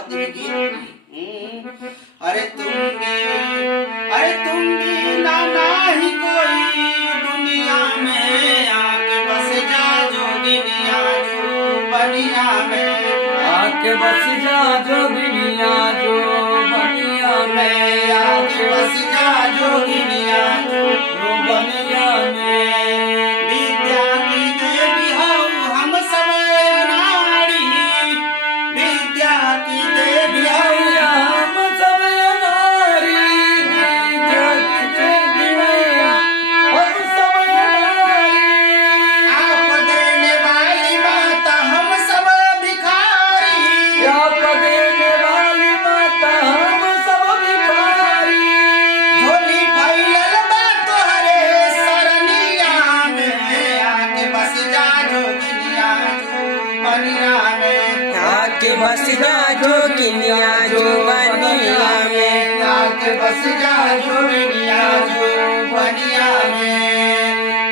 बहुत ही गीत। अरे तुम भी ना ही कोई दुनिया में आके बस जा जोगिनिया जो बनिया में आके बस जा जोगिनिया जो बनिया में आके बस जा जोगिनिया जो बनिया में विद्या की देवी हो हम सब नारी विद्या की देवी हो हम सब नारी जग मैया हम सब नारी आप देने वाली माता हम सब भिखारी आप देने वाली माता हम सब भिखारी झोली फैलल बा तोहरे सरनिया में आके बस जा जोगिनिया जो बनिया में आके बस जा जोगिनिया जो बनिया में आके बस जा जोगिनिया जो बनिया में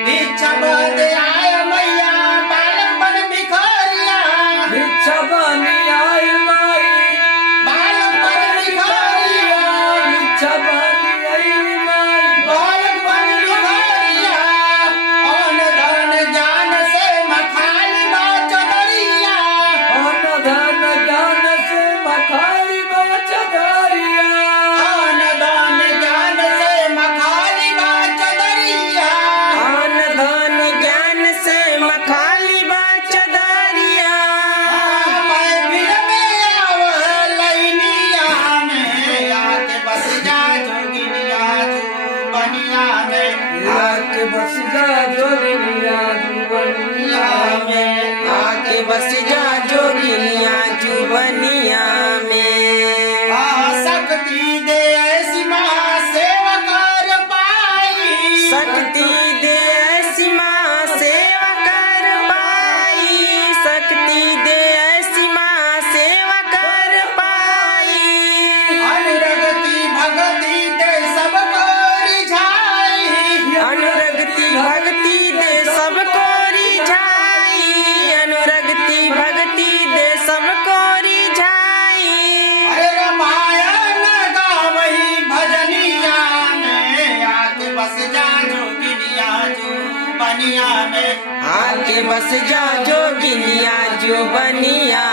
भिक्षा बद आय मैया बालक बन भिखारिया भिक्षा बनी आई माई बालक बन भिखारिया भिक्षा बनी आई माई बालक बन भिखारिया अन धन ज्ञान से मखाली बा चदरिया अन धन ज्ञान से मखाली बचदारिया अन धन ज्ञान से मखाली बा चदरिया अन धन ज्ञान से मखाली बचदारिया मैं फिर में आव लैनिया में आके बस जा जोगिनिया जो बनिया में आके बस जा जोगिनिया जुबनिया में आके बस जा जोगिनिया जो बनिया में शक्ति दे ऐसी माँ सेवा कर पाई शक्ति दे ऐसी माँ सेवा कर पाई शक्ति दे ऐसी माँ सेवा कर पाई अनुरगति भगति दे सबको रिझाई अनुरगति भक्ति दे सबको रिझाई अनुरगति भक्ति दे सबको रिझाई अरे रामायण गावही भजनिया में आके बस जा जोगिनिया जो बनिया में आके बस जा जोगिनिया जो बनिया